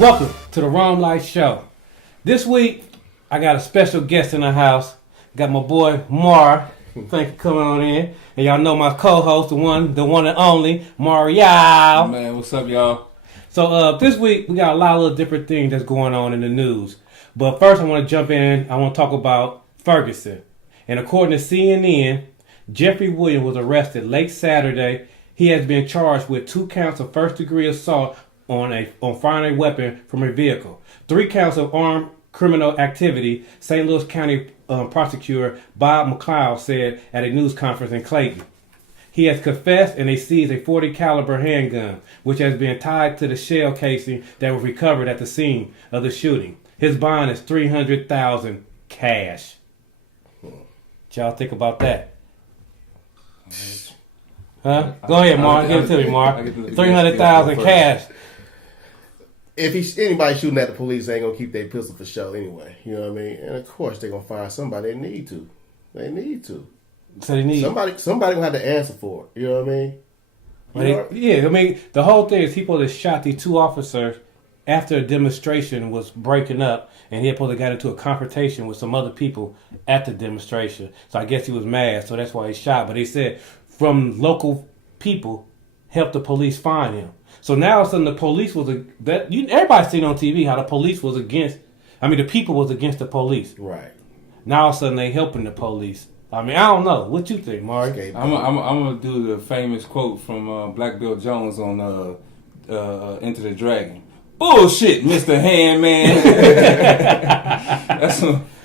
Welcome to the Romelite Show. This week, I got a special guest in the house. Got my boy Mar. Thank you for coming on in. And y'all know my co-host, the one and only, Mario. Man, what's up, y'all? So this week, we got a lot of different things that's going on in the news. But first, I want to jump in. I want to talk about Ferguson. And according to CNN, Jeffrey Williams was arrested late Saturday. He has been charged with 2 counts of first-degree assault on firing a weapon from a vehicle, 3 counts of armed criminal activity. St. Louis County prosecutor Bob McLeod said at a news conference in Clayton. He has confessed, and they seized a .40 caliber handgun, which has been tied to the shell casing that was recovered at the scene of the shooting. His bond is $300,000 cash. What y'all think about that? Huh? Go ahead, Mark. Give it to me, Mark. $300,000 cash. If anybody shooting at the police, they ain't gonna keep their pistol for show anyway. You know what I mean? And of course, they gonna fire somebody. They need to. So they need somebody gonna have to answer for it. You know what I mean? Yeah, I mean the whole thing is people that shot these 2 officers after a demonstration was breaking up, and he had supposed to got into a confrontation with some other people at the demonstration. So I guess he was mad, so that's why he shot. But they said from local people helped the police find him. So now all of a sudden the police was everybody's seen on TV how the police was against. I mean the people was against the police. Right. Now all of a sudden they helping the police. I mean I don't know. What you think, Mark? I'm gonna do the famous quote from Black Bill Jones on Enter the Dragon. Bullshit, Mr. Handman.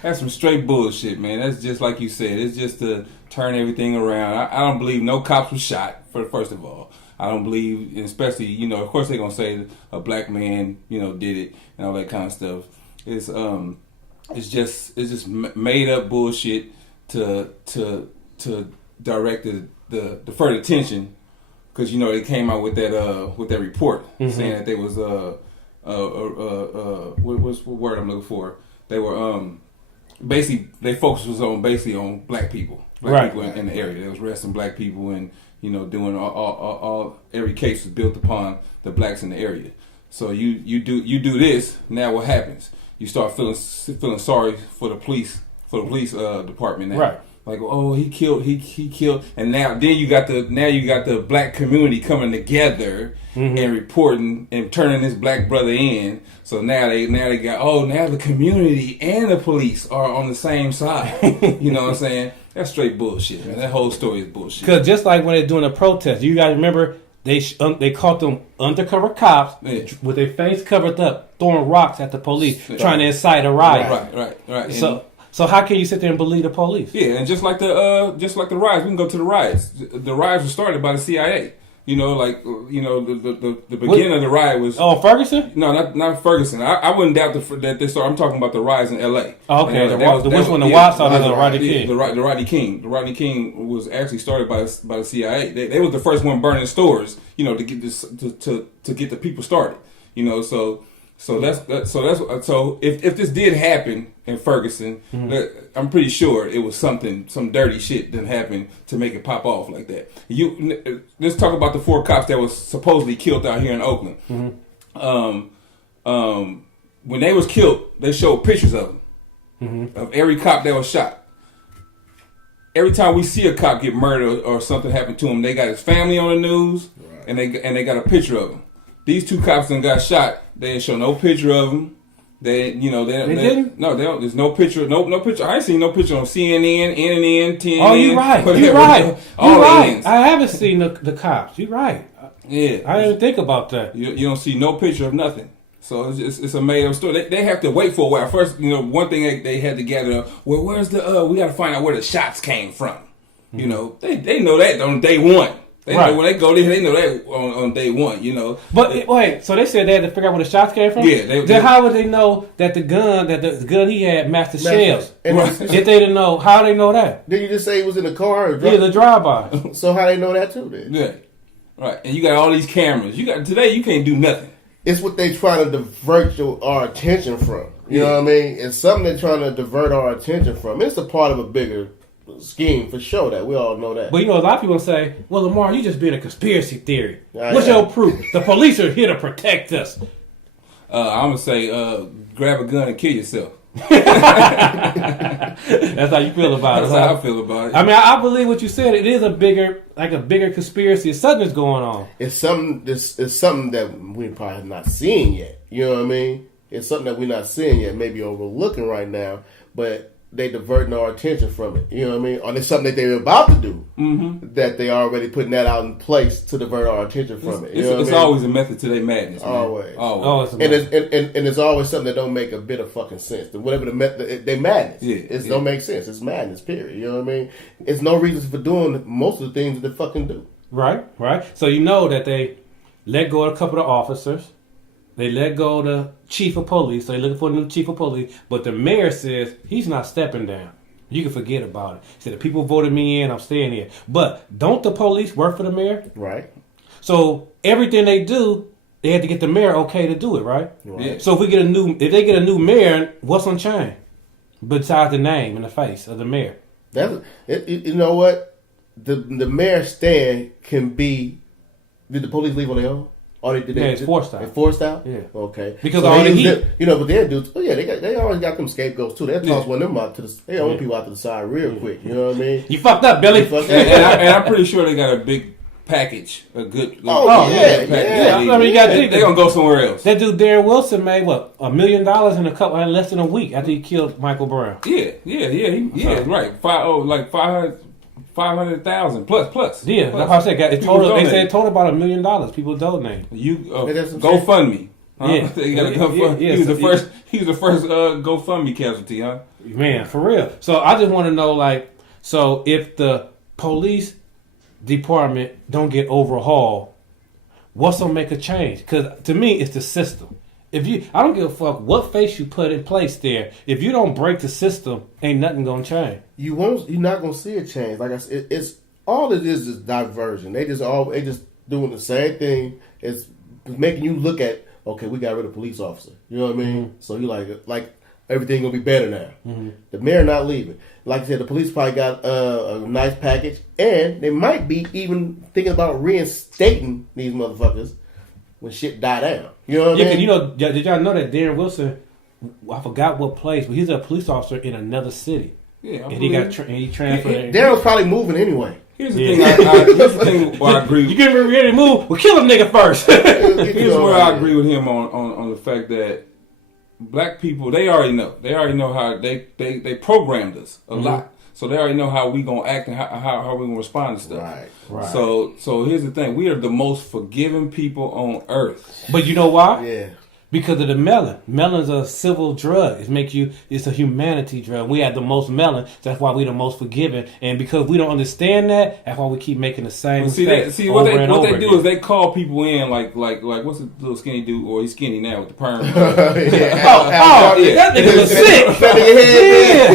That's some straight bullshit, man. That's just like you said. It's just to turn everything around. I don't believe no cops was shot. First of all, I don't believe, especially of course they're gonna say a black man did it and all that kind of stuff. It's just made up bullshit to direct the further attention, because they came out with that report saying that they was what's the word I'm looking for? They were basically they focus was on black people in the area. They was arresting black people and doing all every case was built upon the blacks in the area. So you do this, now what happens? You start feeling sorry for the police department now. Right. Like, oh, he killed, and then you got the black community coming together and reporting and turning this black brother in. So now they got now the community and the police are on the same side. You know what I'm saying? That's straight bullshit, man. That whole story is bullshit. Because just like when they're doing a protest, you got to remember they caught them undercover cops with their face covered up, throwing rocks at the police, trying to incite a riot. Right. So how can you sit there and believe the police? Yeah, and just like the riots, we can go to the riots. The riots were started by the CIA. The beginning of the riot was... Oh, Ferguson? No, not Ferguson. I wouldn't doubt that they started. I'm talking about the riots in L.A. Oh, okay. The Watts or the Rodney King? The Rodney King. The Rodney King was actually started by the CIA. They was the first one burning stores, to get this to get the people started. So if this did happen in Ferguson, I'm pretty sure it was some dirty shit that happened to make it pop off like that. Let's talk about the 4 cops that was supposedly killed out here in Oakland. When they was killed, they showed pictures of them, of every cop that was shot. Every time we see a cop get murdered or something happen to him, they got his family on the news, and they got a picture of him. These 2 cops that got shot, they didn't show no picture of them. They didn't. No, they don't. There's no picture. No picture. I ain't seen no picture on CNN, NNN, TNN. Oh, you're right. You're right. You're right. I haven't seen the cops. You're right. Yeah, I didn't think about that. You don't see no picture of nothing. So it's a made up story. They have to wait for a while. First, one thing they had to gather up. Well, where's we got to find out where the shots came from. They know that on day one. They know when they go there, they know that on day one, But wait, so they said they had to figure out where the shots came from? Yeah. Then how would they know that the gun he had matched the shells? If they didn't know, how they know that? Did you just say he was in the car? Or the drive-by. So how they know that too then? Yeah. Right. And you got all these cameras. Today you can't do nothing. It's what they trying to divert our attention from. You know what I mean? It's something they're trying to divert our attention from. It's a part of a bigger scheme for sure. That we all know that. But a lot of people say, "Well, Lamar, you just being a conspiracy theory. What's your proof? The police are here to protect us." I'm gonna say, grab a gun and kill yourself. That's how you feel about it. That's how I feel about it. I mean, I believe what you said. It is a bigger conspiracy. Something's going on. It's something that we probably not seeing yet. You know what I mean? It's something that we're not seeing yet, maybe overlooking right now, but they diverting our attention from it. You know what I mean? Or there's something that they're about to do that they already putting that out in place to divert our attention from it. You know It's what I mean? always a method to their madness. Man. Always. Oh, And it's always something that don't make a bit of fucking sense. Whatever the method, they madness. It don't make sense. It's madness. Period. You know what I mean? It's no reason for doing most of the things that they fucking do. Right. So you know that they let go of a couple of officers. They let go of the chief of police. So they're looking for a new chief of police. But the mayor says he's not stepping down. You can forget about it. He said, the people voted me in, I'm staying here. But don't the police work for the mayor? Right. So everything they do, they had to get the mayor okay to do it, right? Right. So if they get a new mayor, what's on change? Besides the name and the face of the mayor. You know what? The mayor stand can be. Did the police leave on their own? Or It's forced out. It's forced out? Yeah. Okay. Because so all the heat. but they're dudes. Oh yeah, they always got them scapegoats too. They toss one of them out to the. They own people out to the side real quick. You know what I mean? You fucked up, Billy. And I'm pretty sure they got a big package, a good. Oh, yeah. I mean, you got to think they're gonna go somewhere else. That dude Darren Wilson made what, $1 million in less than a week after he killed Michael Brown. Yeah, right. 500,000 plus. Yeah, that's how I said. They said total about $1 million. People donate. You GoFundMe. Huh? Yeah, They got a GoFundMe. Yeah, He was the first GoFundMe casualty, huh? Man, for real. So I just want to know, so if the police department don't get overhauled, what's gonna make a change? Because to me, it's the system. I don't give a fuck what face you put in place there. If you don't break the system, ain't nothing gonna change. You're not gonna see a change. Like I said, it's all it is diversion. They just doing the same thing. It's making you look at, okay, we got rid of police officer. You know what I mean? Mm-hmm. So you like everything gonna be better now. Mm-hmm. The mayor not leaving. Like I said, the police probably got a nice package, and they might be even thinking about reinstating these motherfuckers when shit die down. You know what I mean? Did y'all know that Darren Wilson, I forgot what place, but he's a police officer in another city. Yeah, and he transferred. Darren was probably moving anyway. Here's the thing where I agree. You getting ready to move? Well, kill him nigga first. Here's where I agree with him on the fact that black people, they already know. They already know how they programmed us a lot. So they already know how we gonna act and how we gonna respond to stuff. Right. So here's the thing: we are the most forgiving people on earth. But you know why? Yeah. Because of the melon. Melon's a civil drug. It's a humanity drug. We have the most melon. That's why we're the most forgiving. And because we don't understand that, that's why we keep making the same mistakes. What they do is they call people in like what's the little skinny dude, or he's skinny now with the perm. That nigga's sick.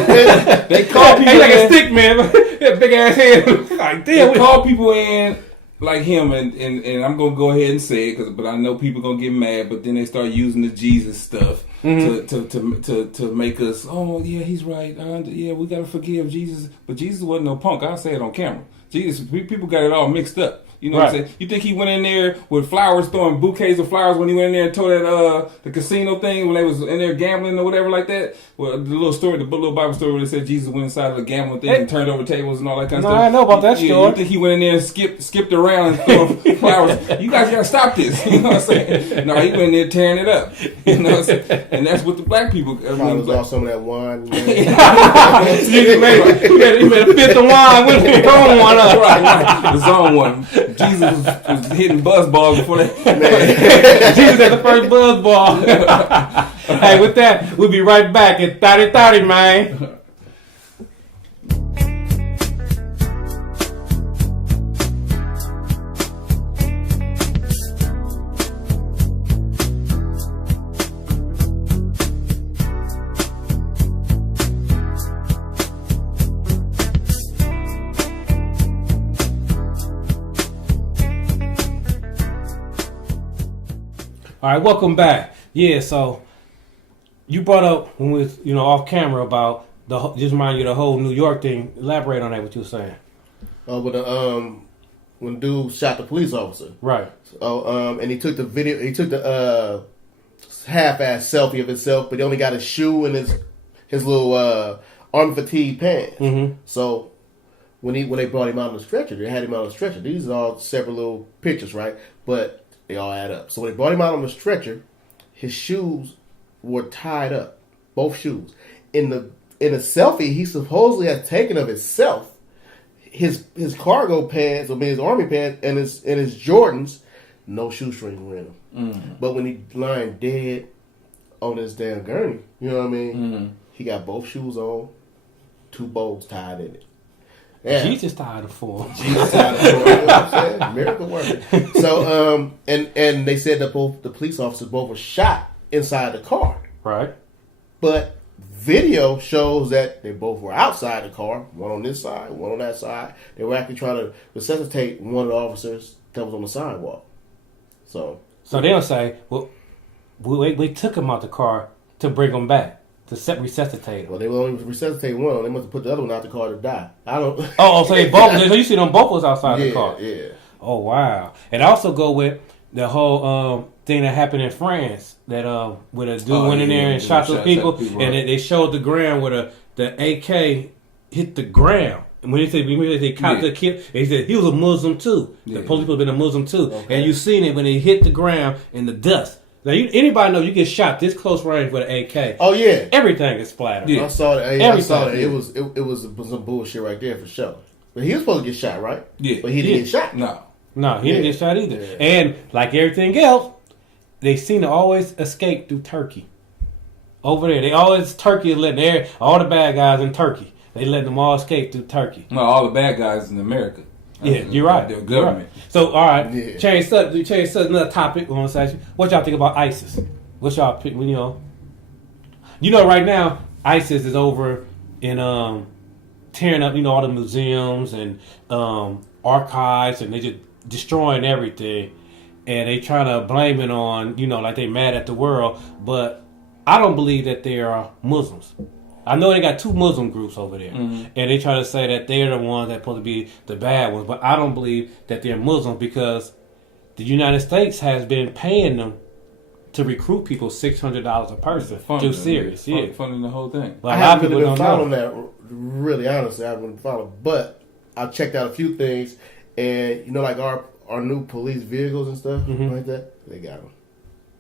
Yeah. They call people like a stick man. Big ass head. Like, damn. They call people in like him, and I'm gonna go ahead and say it, but I know people gonna get mad. But then they start using the Jesus stuff to make us. Oh yeah, he's right. Yeah, we gotta forgive Jesus, but Jesus wasn't no punk. I'll say it on camera. Jesus, people got it all mixed up. You know what I'm saying? You think he went in there with flowers, throwing bouquets of flowers when he went in there and told that the casino thing when they was in there gambling or whatever like that? Well, the little Bible story where they said Jesus went inside of the gambling thing and turned over tables and all that kind of stuff. I know about that story. You think he went in there and skipped around and threw flowers? You guys gotta stop this. You know what I'm saying? No, he went in there tearing it up. You know what I'm saying? And that's what the black people. Probably was off some of that wine. He made a fifth of wine with his own one up. Right. His own one. Jesus was hitting buzz balls before that. Jesus had the first buzz ball. Hey, with that, we'll be right back at 30-30, man. All right, welcome back. Yeah, so you brought up when we was, off camera about just remind you the whole New York thing. Elaborate on that, what you were saying. When dude shot the police officer. Right. And he took the video. He took the half-ass selfie of himself, but he only got his shoe and his little arm fatigue pants. Mm-hmm. So when they brought him out on the stretcher, they had him out on the stretcher. These are all separate little pictures, right? But they all add up. So when they brought him out on the stretcher, his shoes were tied up, both shoes. In a selfie he supposedly had taken of himself, his cargo pants, his army pants, and his Jordans, no shoestrings were in them. Mm-hmm. But when he lying dead on this damn gurney, you know what I mean? Mm-hmm. He got both shoes on, 2 bows tied in it. Yeah. Jesus tied it for him. Jesus tied it for him. You know what I'm saying? Miracle worker. So, and they said that both the police officers both were shot inside the car. Right. But video shows that they both were outside the car, one on this side, one on that side. They were actually trying to resuscitate one of the officers that was on the sidewalk. So they'll say, well, we took him out the car to bring him back, to resuscitate him. Well, they will only resuscitate one. They must have put the other one out the car to die. I don't... So they both... So you see them both was outside the car? Yeah. Oh, wow. And also go with the whole thing that happened in France, that with a dude went in there and shot those people, and they showed the ground where the AK hit the ground. And when they caught the kid, they said he was a Muslim too. The police would have been a Muslim too. Okay. And you seen it when they hit the ground in the dust. Now, anybody know you get shot this close range with an AK? Oh yeah, everything is splattered. Yeah. I saw that. I saw that. It was some bullshit right there for sure. But he was supposed to get shot, right? Yeah, but he didn't get shot. No, he didn't get shot either. Yeah. And like everything else, they seem to always escape through Turkey. Over there, Turkey is letting all the bad guys in Turkey. They let them all escape through Turkey. No, all the bad guys in America. Yeah, you're right. Their government. Right. So, all right, change subject, another topic. I want to ask you, what y'all think about ISIS? What y'all pick? Right now, ISIS is over in tearing up, all the museums and archives, and they just destroying everything. And they trying to blame it on, like they mad at the world. But I don't believe that they are Muslims. I know they got 2 Muslim groups over there, and they try to say that they're the ones that supposed to be the bad ones. But I don't believe that they're Muslims, because the United States has been paying them to recruit people $600 a person through Sirius. Funding the whole thing. But I haven't really been following that. Really, honestly, I haven't been following. But I checked out a few things, and like our new police vehicles and stuff like that, they got them.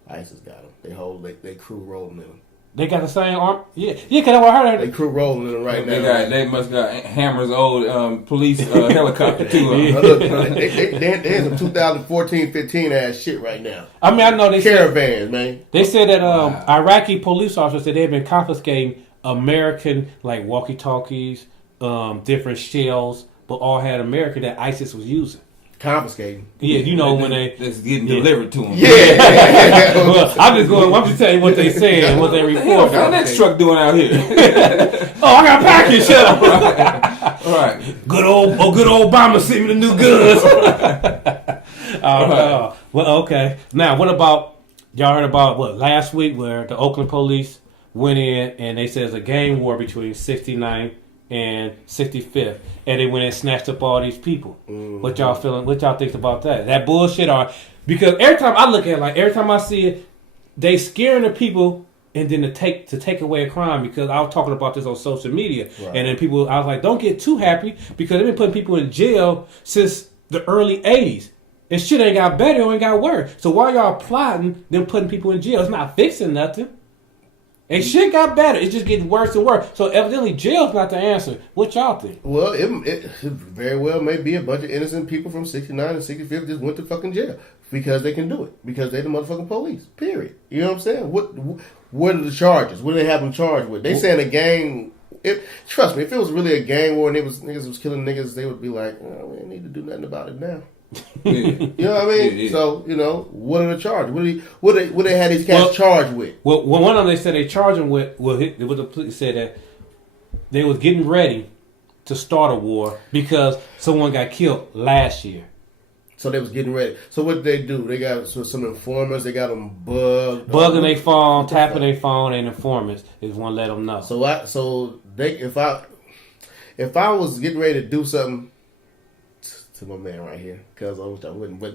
ISIS got them. They crew rolling in them. They got the same arm? Yeah, because I heard they crew rolling in them right now. They must got Hammer's old police helicopter too. They in some 2014-15 ass shit right now. I mean, I know they caravans, man. They said that Iraqi police officers said they've been confiscating American walkie-talkies, different shells, but all had American that ISIS was using. Confiscating. Yeah, when that's getting delivered to them. Yeah. Well, I'm just telling you what they say and what they report. What's that truck doing out here? I got a package. Shut up. Right. Good old Obama sent me the new goods. Well, okay. Now, what about, y'all heard about last week where the Oakland police went in and they said it's a gang war between 69th and 65th, and they went and snatched up all these people. Mm-hmm. What y'all feeling? What y'all think about that? That bullshit? Because every time I look at it, every time I see it, they scaring the people, and then to take away a crime. Because I was talking about this on social media, right. And then I was like, don't get too happy, because they've been putting people in jail since the early 80s. And shit ain't got better, it ain't got worse. So while y'all plotting, them putting people in jail, it's not fixing nothing. And shit got better. It's just getting worse and worse. So evidently, jail's not the answer. What y'all think? Well, it very well may be a bunch of innocent people from 69 and 65 just went to fucking jail because they can do it. Because they're the motherfucking police. Period. You know what I'm saying? What are the charges? What do they have them charged with? They saying a gang. Trust me, if it was really a gang war and niggas was killing niggas, they would be like, oh, we don't need to do nothing about it now. Yeah. You know what I mean? Yeah. So, what are the charges? What they had these cats charged with? Well, one of them they said they charged them with, the police said that they was getting ready to start a war because someone got killed last year. So they was getting ready. So what did they do? They got some informers. They got them bugging their phone, tapping their phone, and informants. They just want to let them know. If I was getting ready to do something to my man right here, because I wish I wouldn't, but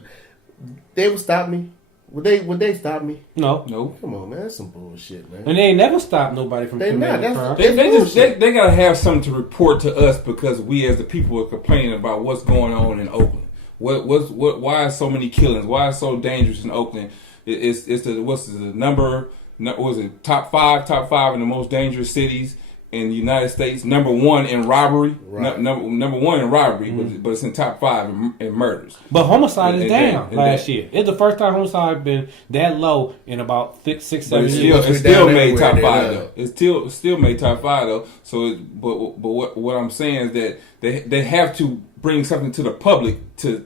they would stop me Would they stop me? No. Nope. Come on, man. That's some bullshit, man. And they ain't never stopped nobody from They committing not. a crime. They gotta have something to report to us because we as the people are complaining about what's going on in Oakland. Why is so many killings? Why is it so dangerous in Oakland? It's the number? Was it top five in the most dangerous cities in the United States? Number one in robbery. Right. Number one in robbery, but it's in top 5 in murders. But homicide is And down that- last year. It's the first time homicide been that low in about 6, 7 But years. it still down made top everywhere, 5 though. It still made top 5 though. So, but what I'm saying is that they have to bring something to the public to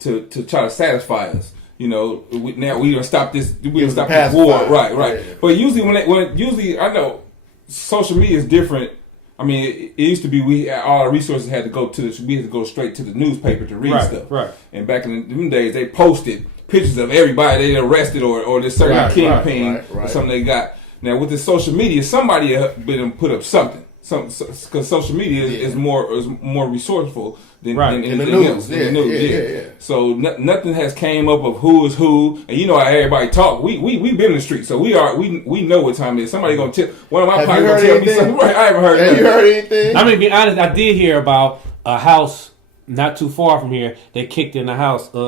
try to satisfy us. You know, we gonna stop this. We gonna stop this war, right? Yeah. But usually usually I know social media is different. I mean, it used to be all our resources had to go we had to go straight to the newspaper to read stuff. Right. And back in them days, they posted pictures of everybody they arrested or this certain kingpin or something they got. Now with the social media, somebody been put up something. Because social media is more resourceful than anything the news. else. In the news, yeah. So nothing has came up of who is who, and you know how everybody talk. We been in the street, so we know what time it is. Somebody gonna tell one of my partners gonna tell me something. Right, I haven't heard. Have you heard anything? I'm gonna be honest. I did hear about a house not too far from here. They kicked in the house. I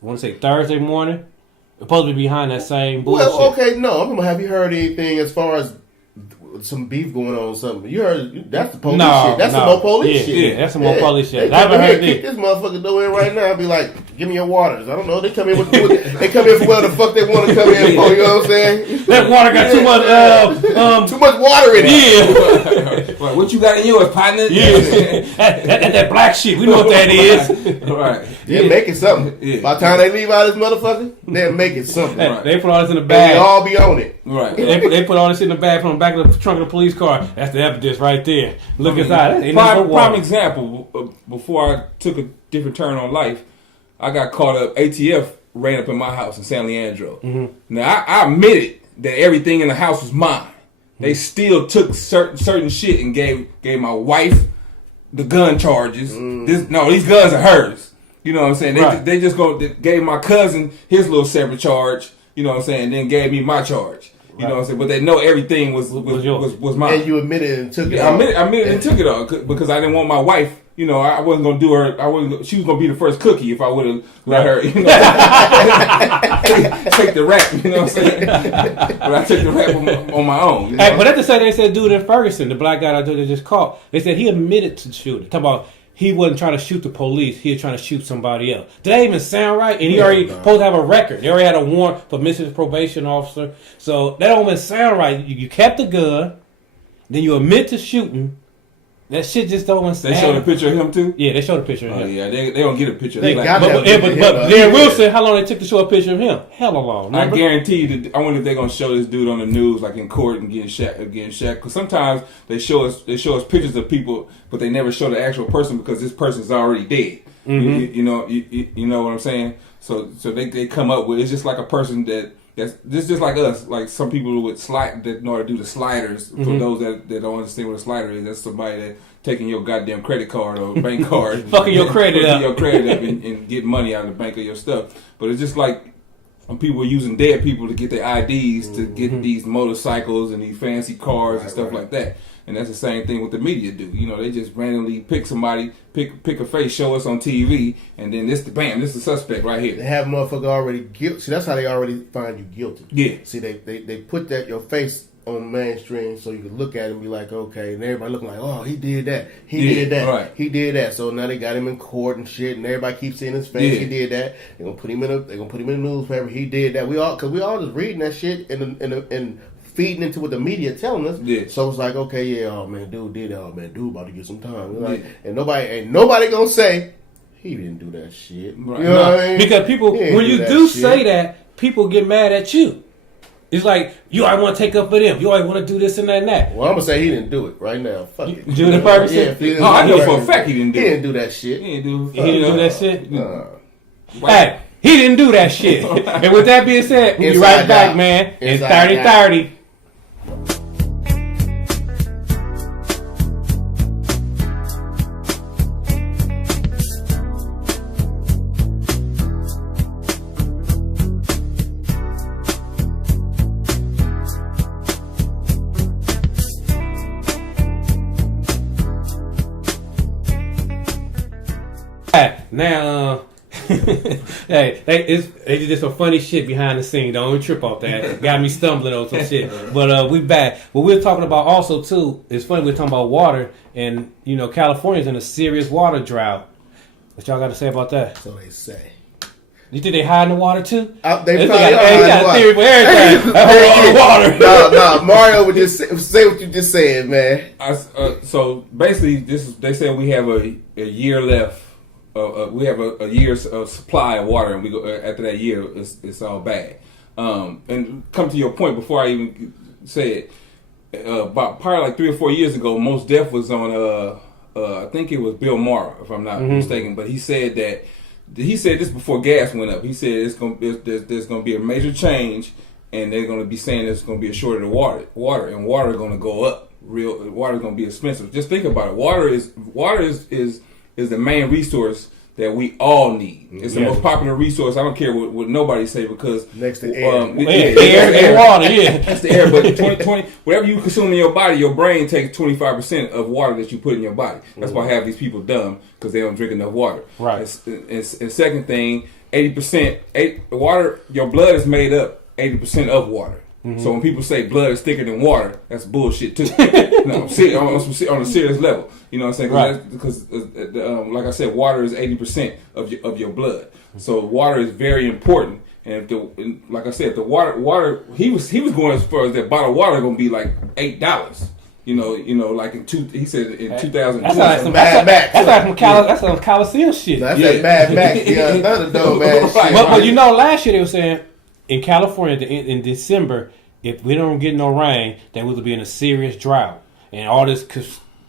want to say Thursday morning. Supposed to be behind that same bullshit. Well, okay, no. I'm gonna have you heard anything as far as some beef going on or something? You heard that's the police shit. That's some more police shit. Yeah, that's some more police shit. I haven't heard kick this motherfucker door in right now. I'd be like, give me your waters. I don't know. They come in they come in for whatever the fuck they want to come in for. You know what I'm saying? That water got too much. Too much water in it. Yeah. What you got in yours, partner? Yeah. that black shit. We know what that is. Right. They're making something. Yeah. By the time they leave out of this motherfucker, they're making something. Right. They put all this in the And bag. they all be on it. Right. They put all this in the bag, put on the back of the trunk of the police car. That's the evidence right there. Look inside. That ain't no water. Prime example. Before I took a different turn on life, I got caught up. ATF ran up in my house in San Leandro. Mm-hmm. Now I admitted that everything in the house was mine. They still took certain shit and gave my wife the gun charges. These guns are hers. You know what I'm saying? They just gave my cousin his little separate charge. You know what I'm saying? And then gave me my charge. You know what I'm saying? But they know everything was mine. And you admitted and took it. I admitted and took it all because I didn't want my wife. You know, I wasn't gonna do her. She was gonna be the first cookie if I would have let her. You know, take the rap. You know what I'm saying? But I took the rap on my own. You know? Hey, but at the same, they said dude in Ferguson, the black guy that they just caught. They said he admitted to shooting. Talk about he wasn't trying to shoot the police. He was trying to shoot somebody else. Did that even sound right? And he already supposed to have a record. They already had a warrant for missing his probation officer. So that don't even sound right. You kept the gun, then you admit to shooting. That shit just don't even sound. They showed a picture of him too. Yeah, they showed a picture of him. Oh yeah, they don't get a picture. They of got him. But Dan Wilson, how long they took to show a picture of him? Hella long. Remember? I guarantee you that I wonder if they're gonna show this dude on the news, like in court and getting shot. Because sometimes they show us pictures of people, but they never show the actual person because this person's already dead. Mm-hmm. You know what I'm saying? So they come up with it's just like a person that's just like us. Like some people with that know how to do the sliders. Mm-hmm. For those that don't understand what a slider is, that's somebody that taking your goddamn credit card or bank card, fucking your credit up, and getting money out of the bank of your stuff. But it's just like when people are using dead people to get their IDs to get these motorcycles and these fancy cars and stuff like that. And that's the same thing with the media do. You know, they just randomly pick somebody, pick a face, show us on TV, and then this the suspect right here. They have motherfucker already guilty. See, that's how they already find you guilty. Yeah. See, they put your face on mainstream so you can look at it and be like, okay, and everybody looking like, oh, he did that, he did that. So now they got him in court and shit, and everybody keeps seeing his face. He did that. They're gonna put him in the newspaper. He did that. We all just reading that shit and feeding into what the media telling us. Yeah. So it's like, okay, yeah, oh man, dude did that. Oh man, dude about to get some time. Like, and nobody gonna say he didn't do that shit. Right. You know what I mean? Because people, when you do say that, people get mad at you. It's like, you always want to take up for them. You always want to do this and that and that. Well, I'm going to say he didn't do it right now. Fuck it. Judah Ferguson? Yeah, I know for a fact he didn't do it. He didn't do that shit. He didn't do that shit? Right. Hey, he didn't do that shit. And with that being said, we'll be right back, man. It's 30-30. Now, hey, they did some funny shit behind the scene. Don't even trip off that. Got me stumbling on some shit. But we back. What we're talking about also too. It's funny we're talking about water, and you know California's in a serious water drought. What y'all got to say about that? So they say. You think they hide in the water too? They got a theory for everything. Water. No, Mario would just say what you just said, man. So basically, they say we have a year left. We have a year's supply of water, and we go after that year, it's all bad. And come to your point before I even say it. About probably like 3 or 4 years ago, Most Def was on. I think it was Bill Maher, if I'm not mistaken, but he said this before gas went up. He said there's going to be a major change, and they're going to be saying there's going to be a shortage of water, and water is going to go up. Water is going to be expensive. Just think about it. Water is the main resource that we all need. It's the most popular resource. I don't care what nobody say because next to air, air and water. Yeah, that's the air. But 20, whatever you consume in your body, your brain takes 25% of water that you put in your body. That's why half these people dumb because they don't drink enough water. Right. And second thing, 80% water. Your blood is made up 80% of water. So when people say blood is thicker than water, that's bullshit too. No, on a serious level, you know what I'm saying? Right. Because like I said, water is 80% of your blood. So water is very important. And like I said, the water he was going as far as that bottle of water going to be like $8. You know, like he said in 2000. That's like some Mad Max. That's some Coliseum shit. That's that Mad Max. Yeah, Thunderdome, man. But you know, last year they were saying in California in December, if we don't get no rain, then we'll be in a serious drought, and all this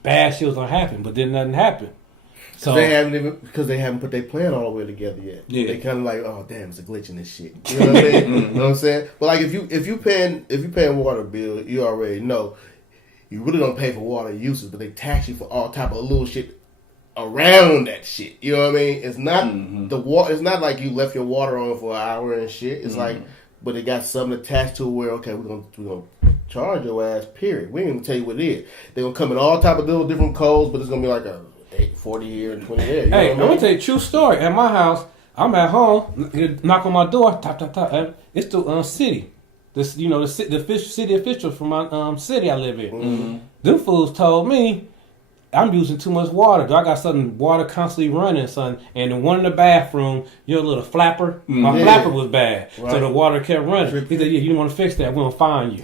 bad shit was gonna happen. But then nothing happened. So they haven't put their plan all the way together yet. Yeah. They kind of like, oh damn, it's a glitch in this shit. You know what I mean? You know what I'm saying? But like if you paying water bill, you already know you really don't pay for water usage, but they tax you for all type of little shit around that shit. You know what I mean? It's not the water. It's not like you left your water on for an hour and shit. It's like, but they got something attached to it where okay, we're gonna charge your ass. Period. We ain't even tell you what it is. They're gonna come in all type of little different codes, but it's gonna be like a 40 here and 20 there. Hey, I'm gonna tell you a true story. At my house, I'm at home. Knock on my door. Tap tap tap. It's the city. This the city officials from my city I live in. Them fools told me I'm using too much water. I got something water constantly running, son. And the one in the bathroom, your little flapper, my flapper was bad, so the water kept running. He said, "Yeah, you don't want to fix that. We'll fine you."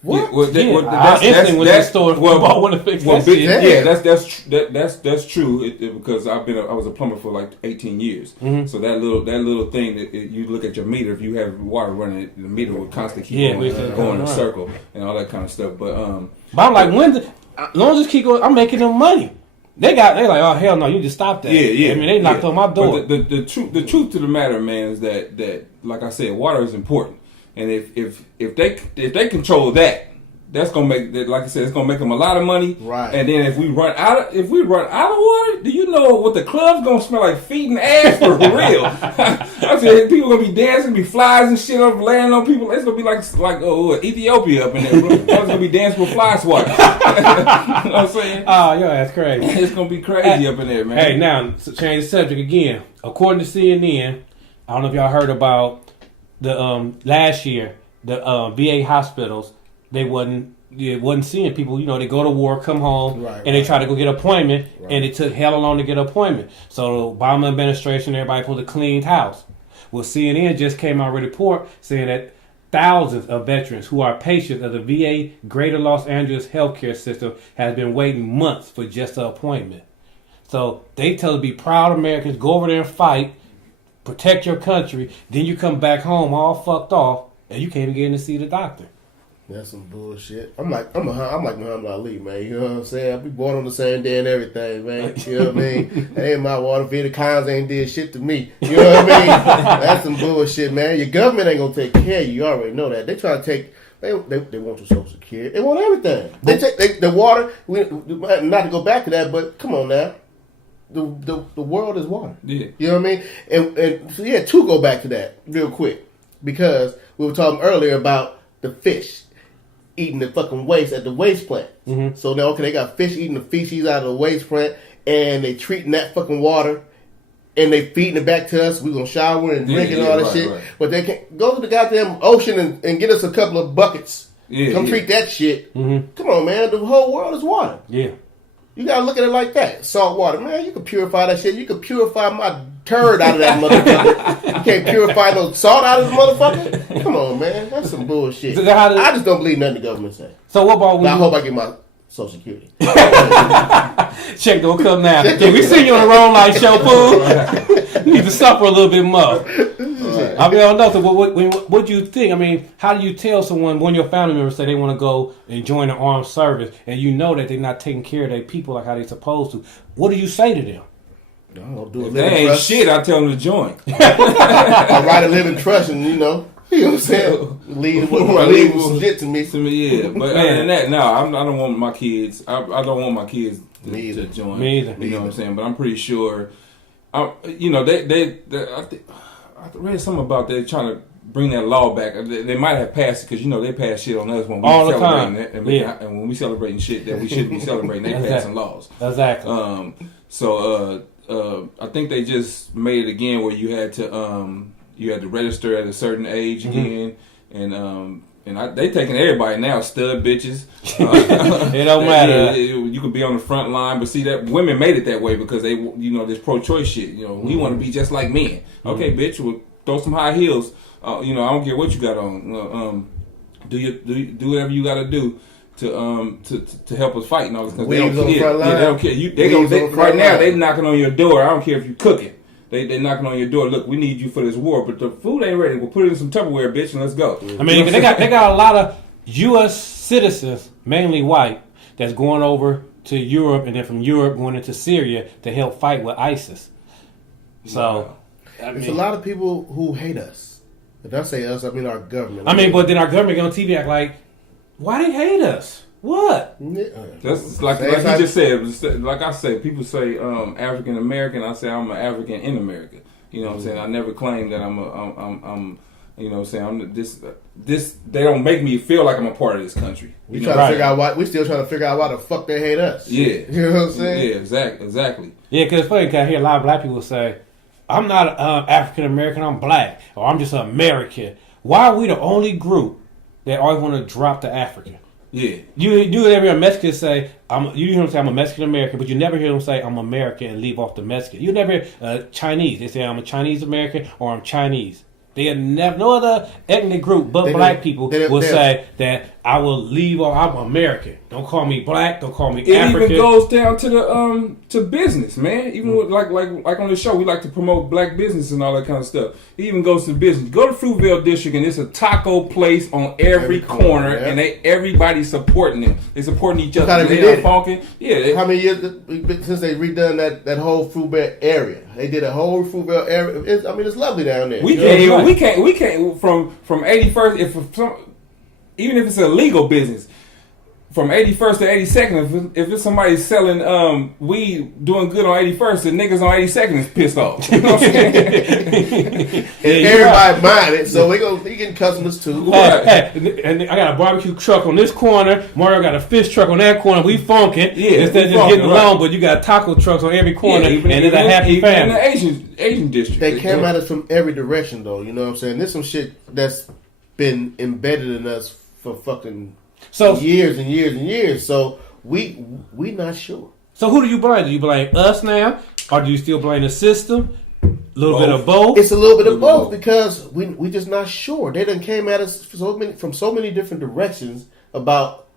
What? That's true. Because I was a plumber for like 18 years. So that little thing that you look at your meter. If you have water running, the meter will constantly keep going in a circle and all that kind of stuff. But I'm like, as long as it keep going, I'm making them money. They're like, oh hell no, you just stop that. Yeah. I mean, they knocked on my door. But the truth to the matter, man, is that like I said, water is important. And if they control that, that's gonna make, like I said, it's gonna make them a lot of money. Right. And then if we run out of water, do you know what the club's gonna smell like? Feet and ass for real. I said people gonna be dancing, be flies and shit up landing on people. It's gonna be like Ethiopia up in there. Bro. It's gonna be dancing with fly swats. You know what I'm saying? Oh, yo, that's crazy. It's gonna be crazy up in there, man. Hey, now to change the subject again. According to CNN, I don't know if y'all heard about the last year the VA hospitals. They wasn't seeing people. You know, they go to war, come home, and they try to go get an appointment, and it took hella long to get an appointment. So the Obama administration, everybody supposed to clean house. Well, CNN just came out with a report saying that thousands of veterans who are patients of the VA Greater Los Angeles healthcare system has been waiting months for just an appointment. So they tell us to be proud Americans, go over there and fight, protect your country. Then you come back home all fucked off, and you can't even get in to see the doctor. That's some bullshit. I'm like Muhammad Ali, man. You know what I'm saying? We born on the same day and everything, man. You know what I mean? That ain't my water. The cons ain't did shit to me. You know what I mean? That's some bullshit, man. Your government ain't gonna take care of you. You already know that. They try to take. They want your Social Security. They want everything. They take the water. Not to go back to that, but come on now. The world is water. Yeah. You know what I mean? And so yeah, to go back to that real quick, because we were talking earlier about the fish eating the fucking waste at the waste plant. So now, okay, they got fish eating the feces out of the waste plant, and they treating that fucking water and they feeding it back to us. We gonna shower and drink and all that shit. Right. But they can't go to the goddamn ocean and get us a couple of buckets. Come treat that shit. Mm-hmm. Come on, man. The whole world is water. Yeah. You gotta look at it like that. Salt water, man. You can purify that shit. You can purify my turd out of that motherfucker. You can't purify no salt out of this motherfucker. Come on, man. That's some bullshit. So I just don't believe nothing the government say. So what about when I hope I get my Social Security. Check don't come now. Okay, we seen you on the Romelite show, fool. You need to suffer a little bit more. Right. I mean, I don't know. So what do you think? I mean, how do you tell someone, one of your family members say they want to go and join the armed service, and you know that they're not taking care of their people like how they're supposed to? What do you say to them? No, do a if they ain't trust. Shit, I tell them to join. I write a living trust, and you know what I'm saying? Leave some shit to me. Yeah, but other than that, no, I don't want my kids. I don't want my kids to join. Me either. You know what I'm saying? But I'm pretty sure. You know, I read something about they trying to bring that law back. They might have passed it because you know they pass shit on us when we all celebrating the time. that, and when we celebrating shit that we shouldn't be celebrating, they passing laws. Exactly. So I think they just made it again where you had to register at a certain age again, and they taking everybody now, stud bitches. It don't matter. You can be on the front line, but see that women made it that way because they, you know, this pro-choice shit. You know, we want to be just like men. Okay, bitch, we'll throw some high heels. You know, I don't care what you got on. Do whatever you got to do to help us fight and all this. They don't care. Yeah, they don't care. Right now, they knocking on your door. I don't care if you cooking. They knocking on your door. Look, we need you for this war, but the food ain't ready. We'll put it in some Tupperware, bitch, and let's go. I mean, they got a lot of U.S. citizens, mainly white, that's going over to Europe, and then from Europe going into Syria to help fight with ISIS. So, there's a lot of people who hate us. If I say us, I mean our government. I mean, but then our government on TV act like, why they hate us? What? That's like you just said. Like I said, people say African American. I say I'm an African in America. You know what I'm saying? I never claim that I'm you know what I'm saying? I'm this. They don't make me feel like I'm a part of this country. We trying to figure out why. We still trying to figure out why the fuck they hate us. Yeah, you know what I'm saying? Yeah, exactly. Yeah, because it's funny. Cause I hear a lot of black people say, "I'm not African American. I'm black, or I'm just an American." Why are we the only group that always want to drop the African? Yeah, you never hear a Mexican say you hear them say I'm a Mexican American, but you never hear them say I'm American and leave off the Mexican. You never hear Chinese. They say I'm a Chinese American or I'm Chinese. They have never, no other ethnic group but black people will say that I will leave or I'm American. Don't call me black. Don't call me African. It even goes down to the to business, man. Even with, like on the show, we like to promote black business and all that kind of stuff. It even goes to business. Go to Fruitvale District and it's a taco place on every corner, and everybody's supporting them. They supporting each other. They funky. Yeah. How many years since they redone that whole Fruitvale area? They did a whole Fruitvale area. It's lovely down there. We can't from 81st even if it's a legal business. From 81st to 82nd, if it's somebody selling weed doing good on 81st, the niggas on 82nd is pissed off. You know what I'm saying? Everybody buying it, so we getting customers too. Hey, and I got a barbecue truck on this corner. Mario got a fish truck on that corner. We funkin'. Yeah, instead of just getting along, but you got taco trucks on every corner, and it's a happy family. In the Asian district. They came at us from every direction, though. You know what I'm saying? There's some shit that's been embedded in us for fucking years and years and years. So we not sure. So who do you blame? Do you blame us now, or do you still blame the system? A little bit of both. It's a little bit of both because we just not sure. They done came at us from so many different directions about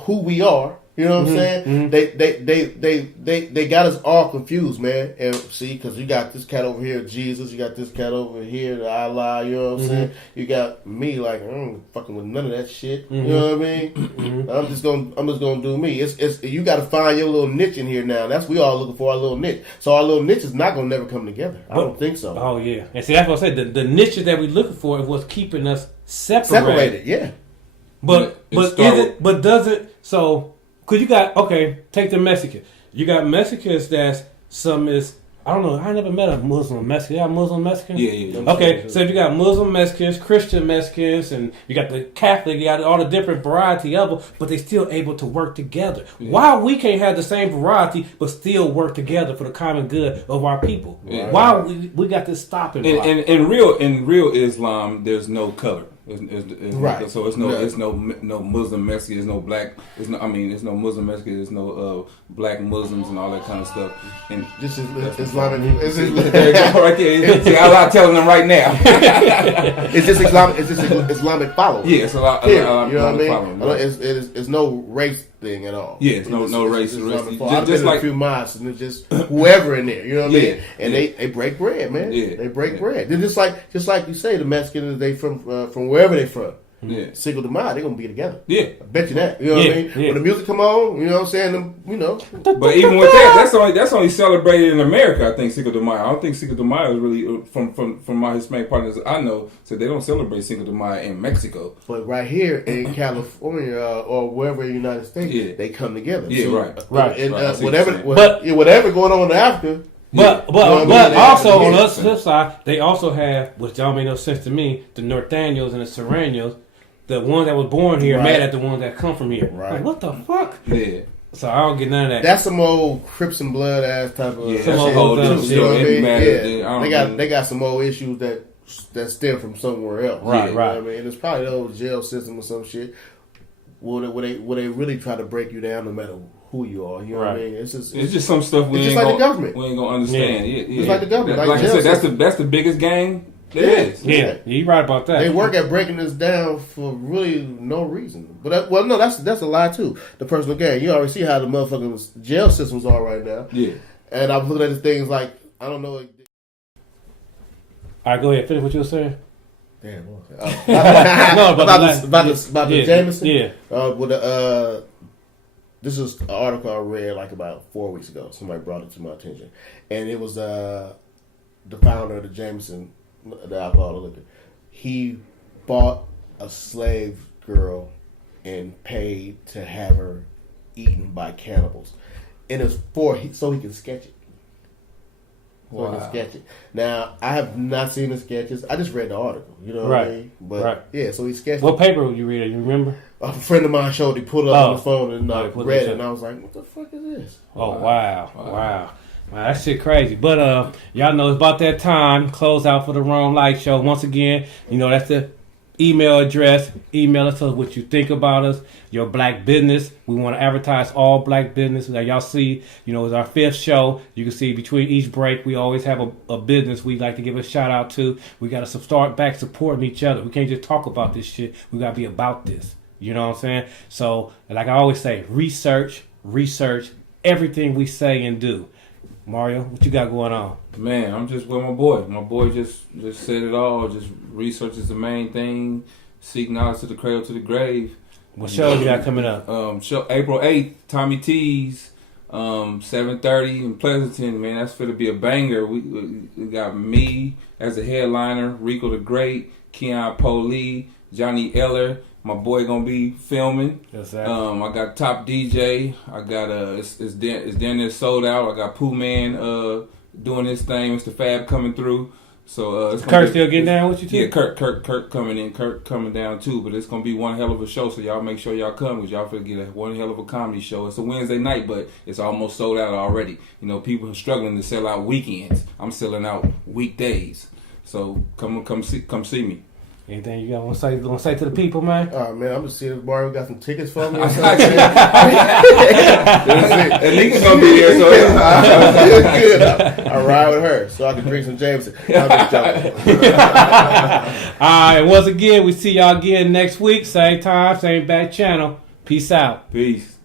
who we are. You know what I'm saying? They got us all confused, man. And see, because you got this cat over here, Jesus. You got this cat over here, Allah. You know what I'm saying? You got me, like I ain't fucking with none of that shit. You know what I mean? I'm just gonna do me. It's you got to find your little niche in here now. That's we all looking for our little niche. So our little niche is not gonna never come together. I don't think so. Oh yeah, and see that's what I said. The niches that we looking for is what's keeping us separated. Yeah. But does it so? Cause you got take the Mexicans. You got Mexicans that's some is I don't know. I never met a Muslim Mexican. You got Muslim Mexicans? Yeah. Okay, so if you got Muslim Mexicans, Christian Mexicans, and you got the Catholic, you got all the different variety of them, but they still able to work together. Yeah. Why we can't have the same variety but still work together for the common good of our people? Yeah. Why we got this stopping block? In real Islam, there's no color. Right. So it's no Muslim Mexican. There's no black. There's no Muslim Mexican. There's no black Muslims and all that kind of stuff. And This is Islamic. there you go, right there. See, I'm telling them right now. It's just Islamic. It's just Islamic following. Yeah, it's a lot. You know what I mean? Following, right. It's no race thing at all. Yeah, it's no race. I've been in a few mosques and it's just whoever in there. You know what I mean? And they break bread, man. Yeah, they break bread. They're just like you say, the Mexicans, they from wherever they from. Yeah. Cinco de Mayo, they're gonna be together. Yeah. I bet you that. You know what I mean? When the music come on, you know what I'm saying? But even with that, that's only celebrated in America. I think Cinco de Mayo. I don't think Cinco de Mayo is really from my Hispanic partners I know. So they don't celebrate Cinco de Mayo in Mexico. But right here in California or wherever in the United States, they come together. Yeah, so, right. And Right. whatever going on in Africa. But You know what I mean? also on the flip side, they also have, which don't make no sense to me, the Norteños and the Serranos, the ones that was born here, mad at the ones that come from here. Right. Like, what the fuck? Yeah. So I don't get none of that. That's some old Crips and Blood ass type of Yeah, shit. that's a whole different You know what I shit. mean? Yeah. They got some old issues that stem from somewhere else. Right, You know what I mean? It's probably the old jail system or some shit. Where they really try to break you down no matter who you are. You know what I mean? It's just some stuff we it's ain't just like gonna, the government. we ain't gonna understand. Yeah. It's like the government. Like I said, that's the biggest game there is. Yeah, you're right about that. They work at breaking this down for really no reason. But that's a lie too. The personal gain. You already see how the motherfucking jail systems are right now. Yeah. And I'm looking at the things like I don't know. All right, go ahead. Finish what you were saying. Damn. What was it? No, about the Jameson. Yeah. This is an article I read like about 4 weeks ago. Somebody brought it to my attention, and it was the founder of the Jameson, the alcoholic liquor. He bought a slave girl and paid to have her eaten by cannibals, and it's so he can sketch it. So he can sketch it. Now I have not seen the sketches. I just read the article. You know what I mean? But yeah, so he sketched. What paper would you read? You remember? A friend of mine showed. He pulled it up on the phone and read it, and I was like, "What the fuck is this?" Oh wow. That shit crazy. But y'all know it's about that time. Close out for the Romelite show. Once again, you know that's the email address. Email us, tell us what you think about us, your black business. We want to advertise all black business. Like y'all see, you know, it's our 5th show. You can see between each break, we always have a business we like to give a shout out to. We got to start back supporting each other. We can't just talk about this shit. We got to be about this. You know what I'm saying? So, like I always say, research everything we say and do. Mario, what you got going on? Man, I'm just with my boy. My boy just said it all. Just research is the main thing. Seek knowledge to the cradle to the grave. What show you got coming up? Show April 8th, Tommy T's, 7:30 in Pleasanton. Man, that's going to be a banger. We got me as a headliner, Rico the Great, Keon Polee, Johnny Eller. My boy gonna be filming. Exactly. I got Top DJ. I got it's down there sold out. I got Pooh Man doing his thing. Mr. Fab coming through. So is Kurt still getting down with you too? Yeah, Kurt coming in. Kurt coming down too. But it's gonna be one hell of a show. So y'all make sure y'all come because y'all finna get one hell of a comedy show. It's a Wednesday night, but it's almost sold out already. You know, people are struggling to sell out weekends. I'm selling out weekdays. So come see me. Anything you want to say to the people, man? Man, I'm just seeing if Mario got some tickets for me or something. And Nika's gonna be there, so good. I ride with her so I can drink some Jameson. I'm just joking. All right, once again, we see y'all again next week, same time, same back channel. Peace out. Peace.